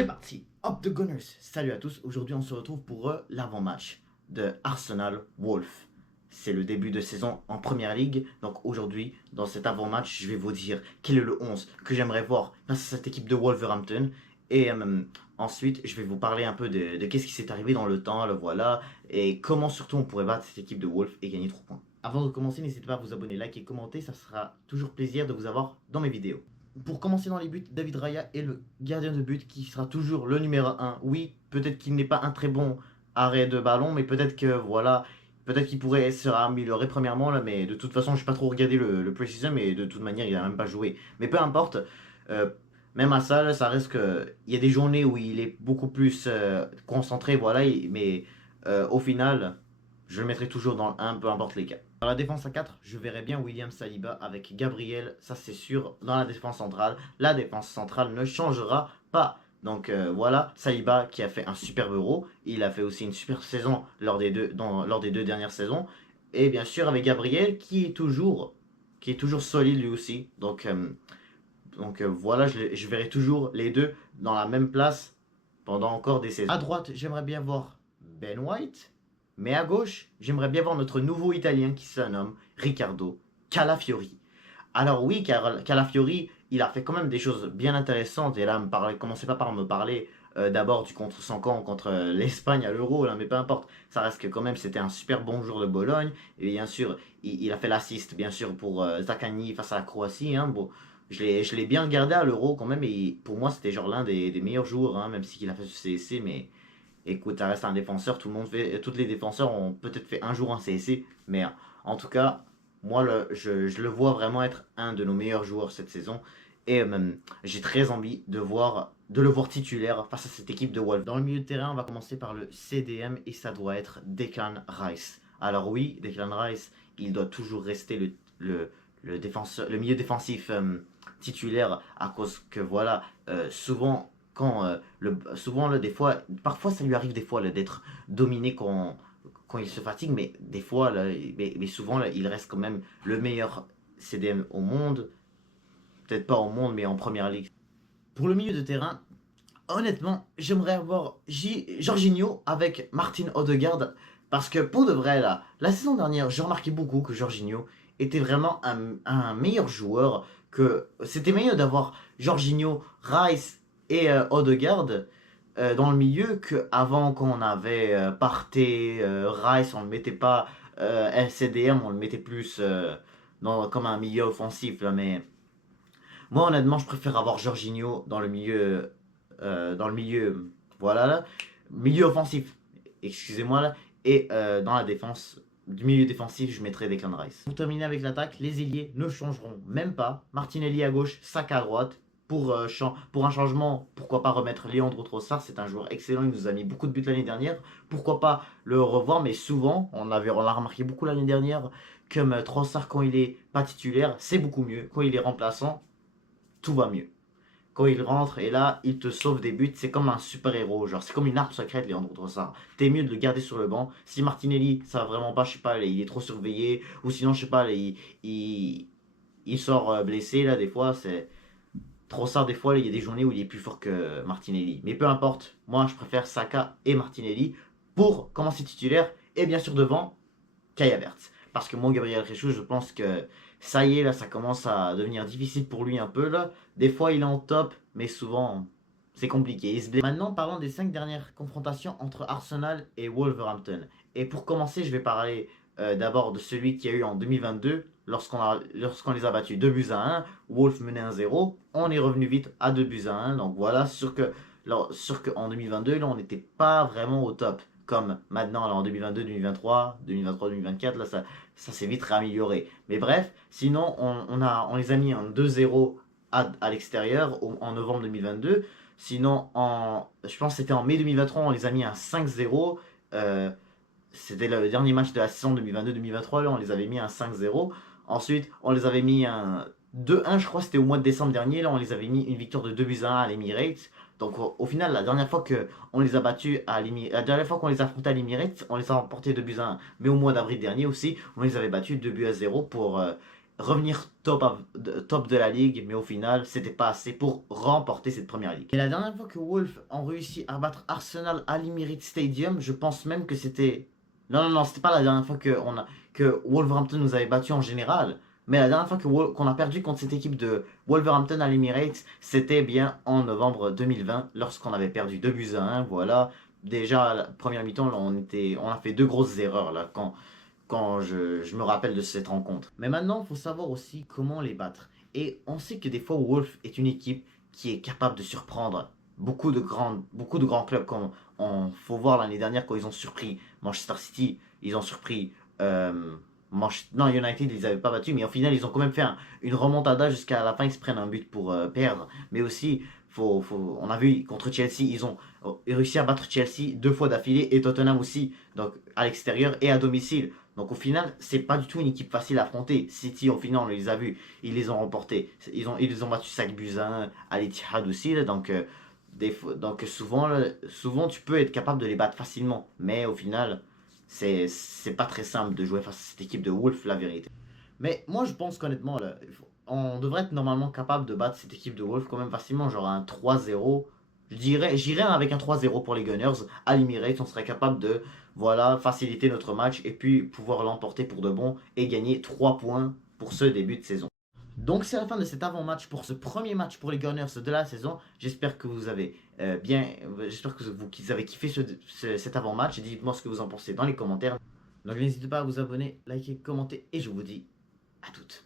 C'est parti, Up the Gunners. Salut à tous, aujourd'hui on se retrouve pour l'avant-match de Arsenal Wolf. C'est le début de saison en Première Ligue, donc aujourd'hui dans cet avant-match je vais vous dire quel est le 11 que j'aimerais voir face à cette équipe de Wolverhampton. Et ensuite je vais vous parler un peu de qu'est-ce qui s'est arrivé dans le temps, le voilà, et comment surtout on pourrait battre cette équipe de Wolf et gagner 3 points. Avant de commencer, n'hésitez pas à vous abonner, liker et commenter, ça sera toujours plaisir de vous avoir dans mes vidéos. Pour commencer dans les buts, David Raya est le gardien de but qui sera toujours le numéro 1. Oui, peut-être qu'il n'est pas un très bon arrêt de ballon, mais peut-être que voilà, peut-être qu'il pourrait se améliorer premièrement là, mais de toute façon, je n'ai pas trop regardé le pre-season, mais de toute manière, il n'a même pas joué. Mais peu importe, euh, même à ça, là, ça reste que il y a des journées où il est beaucoup plus concentré, voilà, mais au final, je le mettrai toujours dans le 1, peu importe les cas. Dans la défense à 4, je verrais bien William Saliba avec Gabriel, ça c'est sûr, dans la défense centrale. La défense centrale ne changera pas. Donc voilà, Saliba qui a fait un superbe Euro, il a fait aussi une super saison lors des deux dernières saisons. Et bien sûr avec Gabriel qui est toujours solide lui aussi. Donc voilà, je verrai toujours les deux dans la même place pendant encore des saisons. À droite, j'aimerais bien voir Ben White. Mais à gauche, j'aimerais bien voir notre nouveau Italien qui se nomme Riccardo Calafiori. Alors oui, Calafiori, il a fait quand même des choses bien intéressantes. Et là, commencez pas par me parler d'abord du contre 100 ans contre l'Espagne à l'Euro, là, mais peu importe. Ça reste que quand même, c'était un super bon jour de Bologne. Et bien sûr, il a fait l'assist, bien sûr, pour Zaccagni face à la Croatie. Hein. Bon, je l'ai bien regardé à l'Euro quand même. Et pour moi, c'était genre l'un des meilleurs joueurs, hein, même s'il a fait ce CSC, mais... Écoute, ça reste un défenseur, tous les défenseurs ont peut-être fait un jour un CSC, mais en tout cas, moi je le vois vraiment être un de nos meilleurs joueurs cette saison. Et j'ai très envie de le voir titulaire face à cette équipe de Wolves. Dans le milieu de terrain, on va commencer par le CDM et ça doit être Declan Rice. Alors oui, Declan Rice, il doit toujours rester le milieu défensif titulaire à cause que voilà, souvent souvent là, des fois, parfois ça lui arrive des fois là, d'être dominé quand il se fatigue, mais des fois là, mais souvent là, il reste quand même le meilleur CDM au monde, peut-être pas au monde, mais en première ligue. Pour le milieu de terrain, honnêtement, j'aimerais avoir Jorginho avec Martin Odegaard, parce que pour de vrai là, la saison dernière, j'ai remarqué beaucoup que Jorginho était vraiment un meilleur joueur, que c'était meilleur d'avoir Jorginho, Rice et Odegaard dans le milieu qu'avant quand on avait Partey, Rice, on le mettait pas LCDM, on le mettait plus comme un milieu offensif là, mais moi honnêtement je préfère avoir Jorginho dans le milieu, voilà là, milieu offensif, excusez-moi là, et dans la défense, du milieu défensif, je mettrai Declan Rice. Pour terminer avec l'attaque, les ailiers ne changeront même pas. Martinelli à gauche, Saka à droite. Pour un changement, pourquoi pas remettre Leandro Trossard, c'est un joueur excellent, il nous a mis beaucoup de buts l'année dernière. Pourquoi pas le revoir, mais souvent, on l'a remarqué beaucoup l'année dernière, comme Trossard quand il est pas titulaire, c'est beaucoup mieux. Quand il est remplaçant, tout va mieux. Quand il rentre et là, il te sauve des buts, c'est comme un super héros, genre c'est comme une arme secrète, Leandro Trossard. T'es mieux de le garder sur le banc. Si Martinelli, ça va vraiment pas, je sais pas, il est trop surveillé, ou sinon, je sais pas, il sort blessé, là, des fois, c'est. Trossard, des fois, il y a des journées où il est plus fort que Martinelli. Mais peu importe, moi, je préfère Saka et Martinelli pour commencer titulaire, et bien sûr devant, Kai Havertz. Parce que moi, Gabriel Jesus, je pense que ça y est, là, ça commence à devenir difficile pour lui un peu, là. Des fois, il est en top, mais souvent, c'est compliqué. Il se blesse. Maintenant, parlons des 5 dernières confrontations entre Arsenal et Wolverhampton. Et pour commencer, je vais parler d'abord de celui qui a eu en 2022, lorsqu'on les a battus 2 buts à 1. Wolf menait 1-0. On est revenu vite à 2 buts à 1. Donc voilà, sûr que en 2022, là, on n'était pas vraiment au top comme maintenant là, en 2022, 2023, 2024, là ça s'est vite réamélioré. Mais bref, sinon on les a mis en 2-0 à l'extérieur en novembre 2022. Sinon, je pense que c'était en mai 2023, on les a mis un 5-0. C'était le dernier match de la saison 2022-2023, là on les avait mis un 5-0. Ensuite, on les avait mis un 2-1, je crois, c'était au mois de décembre dernier, là on les avait mis une victoire de 2 buts à 1 à l'Emirates. Donc au final, la dernière fois qu'on les a battus la dernière fois qu'on les a affrontés à l'Emirates, on les a remportés 2 buts à 1. Mais au mois d'avril dernier aussi, on les avait battus 2 buts à 0 pour revenir top de la ligue, mais au final, c'était pas assez pour remporter cette première ligue. Et la dernière fois que Wolves ont réussi à battre Arsenal à l'Emirates Stadium, je pense même que c'était... Non, c'était pas la dernière fois que Wolverhampton nous avait battu en général, mais la dernière fois qu'on a perdu contre cette équipe de Wolverhampton à l'Emirates, c'était bien en novembre 2020, lorsqu'on avait perdu 2-1, voilà. Déjà, à la première mi-temps, on a fait deux grosses erreurs là, quand je me rappelle de cette rencontre. Mais maintenant, il faut savoir aussi comment les battre. Et on sait que des fois, Wolf est une équipe qui est capable de surprendre beaucoup de grands clubs. Comme on faut voir l'année dernière quand ils ont surpris Manchester City, ils ont surpris non, United, ils n'avaient pas battu, mais au final, ils ont quand même fait une remontada jusqu'à la fin. Ils se prennent un but pour perdre. Mais aussi, on a vu contre Chelsea, ils ont réussi à battre Chelsea 2 fois d'affilée et Tottenham aussi, donc à l'extérieur et à domicile. Donc au final, c'est pas du tout une équipe facile à affronter. City, au final, on les a vus, ils les ont remportés. Ils les ont battus 5-1 à l'Etihad aussi. Là, donc souvent, tu peux être capable de les battre facilement. Mais au final, c'est pas très simple de jouer face à cette équipe de Wolves, la vérité. Mais moi, je pense qu'honnêtement, là, on devrait être normalement capable de battre cette équipe de Wolves quand même facilement, genre un 3-0. J'irais avec un 3-0 pour les Gunners. À l'Emirates, on serait capable de voilà, faciliter notre match et puis pouvoir l'emporter pour de bon et gagner 3 points pour ce début de saison. Donc c'est la fin de cet avant-match pour ce premier match pour les Gunners de la saison. J'espère que vous avez j'espère que vous avez kiffé cet avant-match. Dites-moi ce que vous en pensez dans les commentaires. Donc n'hésitez pas à vous abonner, liker, commenter et je vous dis à toutes.